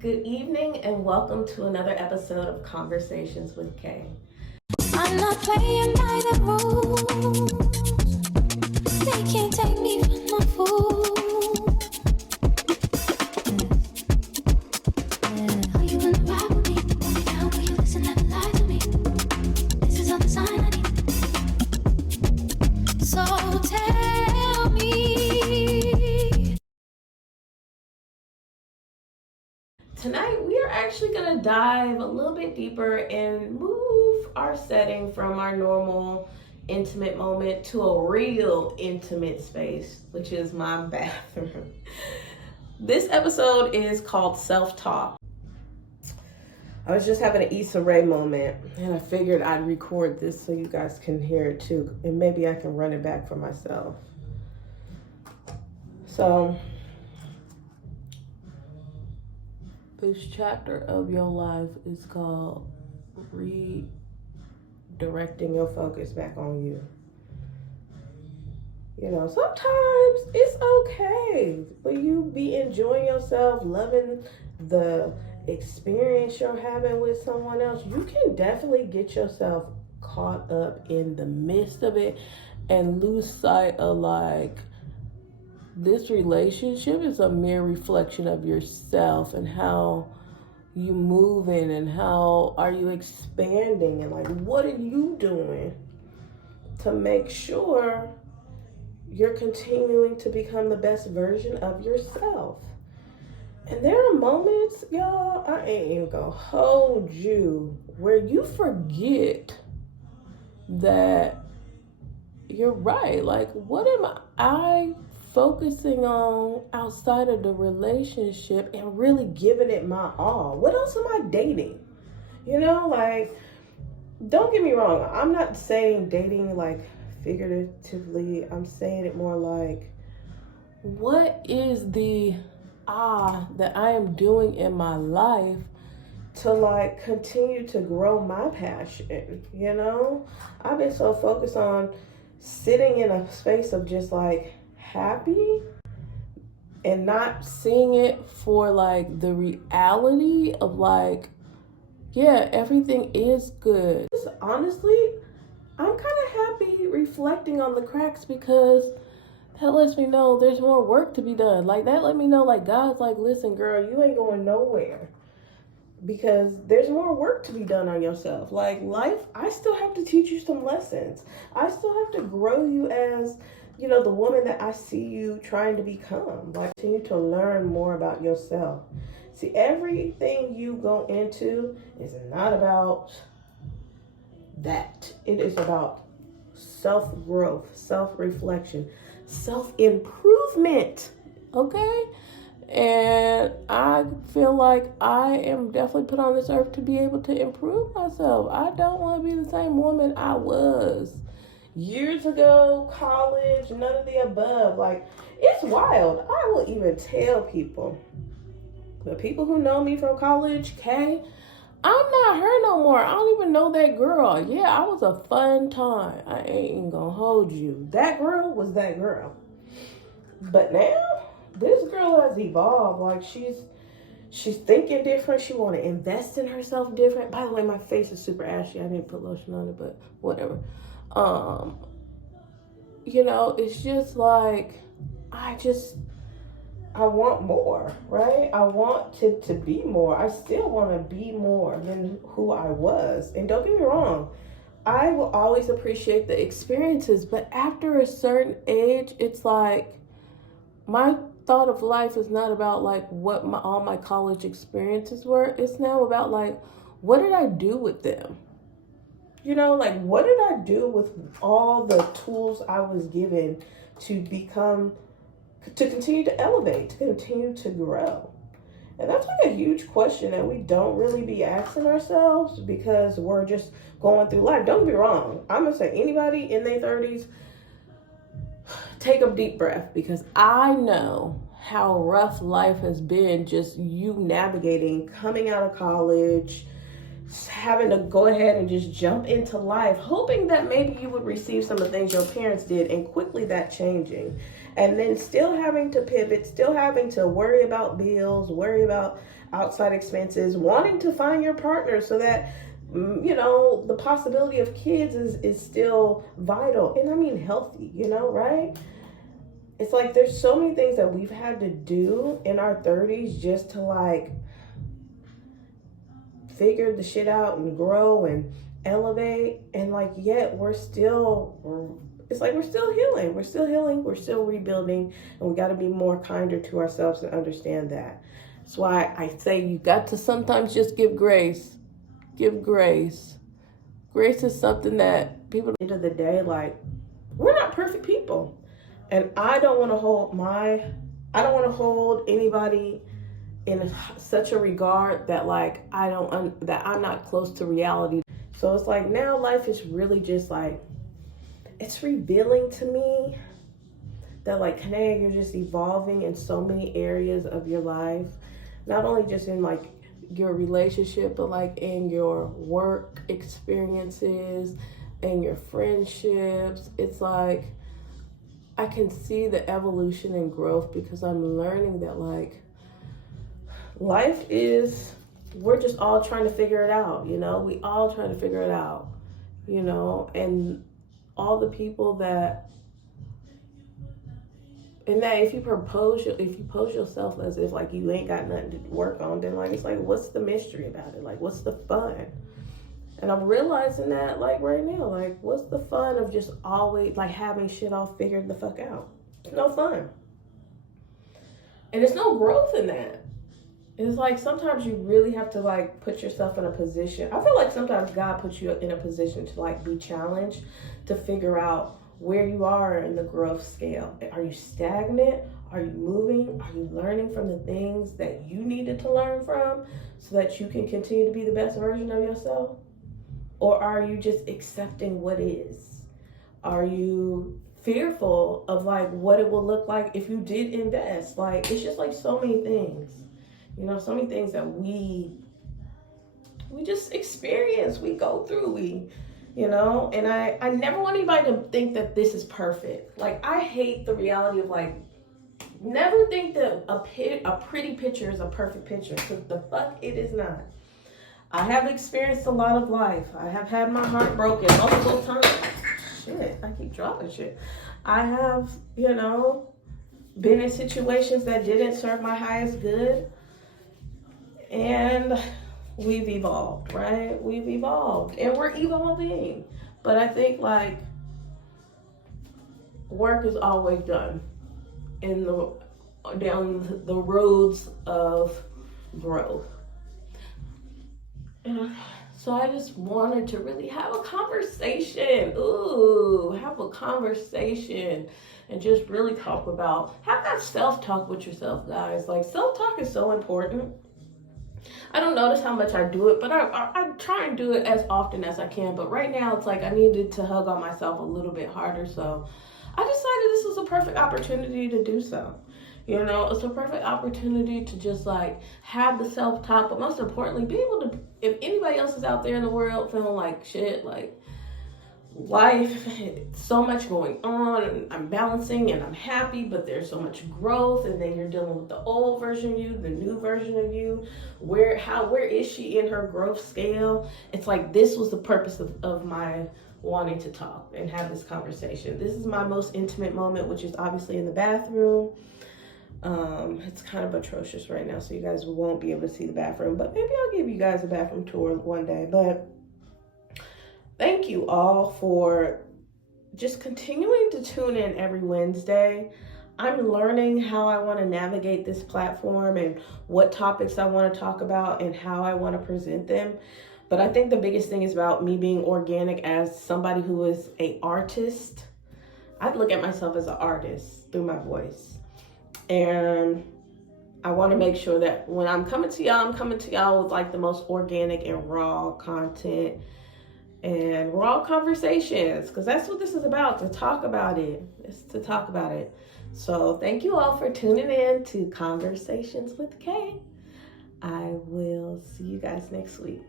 Good evening and welcome to another episode of Conversations with Kay. I'm not playing by the rules. They can't take me for no fool. Are you gonna ride with me? Hold me down, will you listen, never lie to me? This is all the sign I need. So tell me. Tonight we are actually going to dive a little bit deeper and move our setting from our normal intimate moment to a real intimate space, which is my bathroom. This episode is called Self-Talk. I was just having an Issa Rae moment, and I figured I'd record this so you guys can hear it too, and maybe I can run it back for myself. So, this chapter of your life is called redirecting your focus back on you. You know, sometimes it's okay when you be enjoying yourself, loving the experience you're having with someone else. You can definitely get yourself caught up in the midst of it and lose sight of this relationship is a mere reflection of yourself and how you moving and how are you expanding and what are you doing to make sure you're continuing to become the best version of yourself. And there are moments, y'all, I ain't even gonna hold you, where you forget that you're right. What am I focusing on outside of the relationship and really giving it my all? What else am I dating? Don't get me wrong. I'm not saying dating figuratively. I'm saying it more what is the that I am doing in my life to continue to grow my passion? I've been so focused on sitting in a space of just happy and not seeing it for the reality of yeah, everything is good. Honestly, I'm kind of happy reflecting on the cracks because that lets me know there's more work to be done. That let me know God's listen, girl, you ain't going nowhere because there's more work to be done on yourself. Life, I still have to teach you some lessons. I still have to grow you as the woman that I see you trying to become. Continue to learn more about yourself. See, everything you go into is not about that. It is about self-growth, self-reflection, self-improvement. Okay? And I feel like I am definitely put on this earth to be able to improve myself. I don't want to be the same woman I was years ago, college, none of the above. It's wild. I will even tell people, the people who know me from college, Kay, I'm not her no more. I don't even know that girl. Yeah, I was a fun time. I ain't gonna hold you. That girl was that girl. But now, this girl has evolved. She's thinking different. She want to invest in herself different. By the way, my face is super ashy. I didn't put lotion on it, but whatever. It's just I want more, right? I want to be more. I still want to be more than who I was. And don't get me wrong, I will always appreciate the experiences, but after a certain age, it's my thought of life is not about what all my college experiences were. It's now about what did I do with them? What did I do with all the tools I was given to continue to elevate, to continue to grow? And that's a huge question that we don't really be asking ourselves because we're just going through life. Don't get me wrong. I'm going to say anybody in their 30s, take a deep breath because I know how rough life has been, just you navigating, coming out of college, having to go ahead and just jump into life, hoping that maybe you would receive some of the things your parents did and quickly that changing. And then still having to pivot, still having to worry about bills, worry about outside expenses, wanting to find your partner so that, you know, the possibility of kids is still vital. And I mean healthy, you know, right? It's like there's so many things that we've had to do in our 30s just to like figure the shit out and grow and elevate, and like yet it's like we're still healing, we're still rebuilding, and we got to be more kinder to ourselves and understand that. That's why I say you got to sometimes just give grace. Grace is something that people, at the end of the day, like, we're not perfect people, and I don't want to hold anybody in such a regard that like that I'm not close to reality. So it's like now life is really just like, it's revealing to me that like, Kanae, you're just evolving in so many areas of your life, not only just in like your relationship, but like in your work experiences and your friendships. It's like I can see the evolution and growth because I'm learning that like life is, we're just all trying to figure it out, you know? We all trying to figure it out, you know? And all the people that, and that if you pose yourself as if like you ain't got nothing to work on, then like, it's like, what's the mystery about it? Like, what's the fun? And I'm realizing that like right now, like, what's the fun of just always like having shit all figured the fuck out? It's no fun. And there's no growth in that. It's like sometimes you really have to like put yourself in a position. I feel like sometimes God puts you in a position to like be challenged to figure out where you are in the growth scale. Are you stagnant? Are you moving? Are you learning from the things that you needed to learn from so that you can continue to be the best version of yourself? Or are you just accepting what is? Are you fearful of like what it will look like if you did invest? Like, it's just like so many things. You know, so many things that we just experience, we go through, you know, and I never want anybody to think that this is perfect. Like, I hate the reality of like, never think that a pretty picture is a perfect picture, because the fuck it is not. I have experienced a lot of life. I have had my heart broken multiple times. Shit, I keep dropping shit. I have, you know, been in situations that didn't serve my highest good. And we've evolved, right? We've evolved and we're evolving. But I think like work is always done down the roads of growth. And so I just wanted to really have a conversation. Have a conversation and just really talk about, have that self-talk with yourself, guys. Like, self-talk is so important. I don't notice how much I do it, but I try and do it as often as I can. But right now, it's like I needed to hug on myself a little bit harder. So I decided this was a perfect opportunity to do so. You know, it's a perfect opportunity to just like have the self-talk, but most importantly, be able to, if anybody else is out there in the world feeling like shit, like life, so much going on, and I'm balancing and I'm happy, but there's so much growth, and then you're dealing with the old version of you, the new version of you. Where is she in her growth scale? It's like, this was the purpose of my wanting to talk and have this conversation. This is my most intimate moment, which is obviously in the bathroom. It's kind of atrocious right now, so you guys won't be able to see the bathroom, but maybe I'll give you guys a bathroom tour one day. But thank you all for just continuing to tune in every Wednesday. I'm learning how I want to navigate this platform and what topics I want to talk about and how I want to present them. But I think the biggest thing is about me being organic as somebody who is an artist. I look at myself as an artist through my voice. And I want to make sure that when I'm coming to y'all with like the most organic and raw content and raw conversations, because that's what this is about, to talk about it. It's to talk about it. So thank you all for tuning in to Conversations with Kay. I will see you guys next week.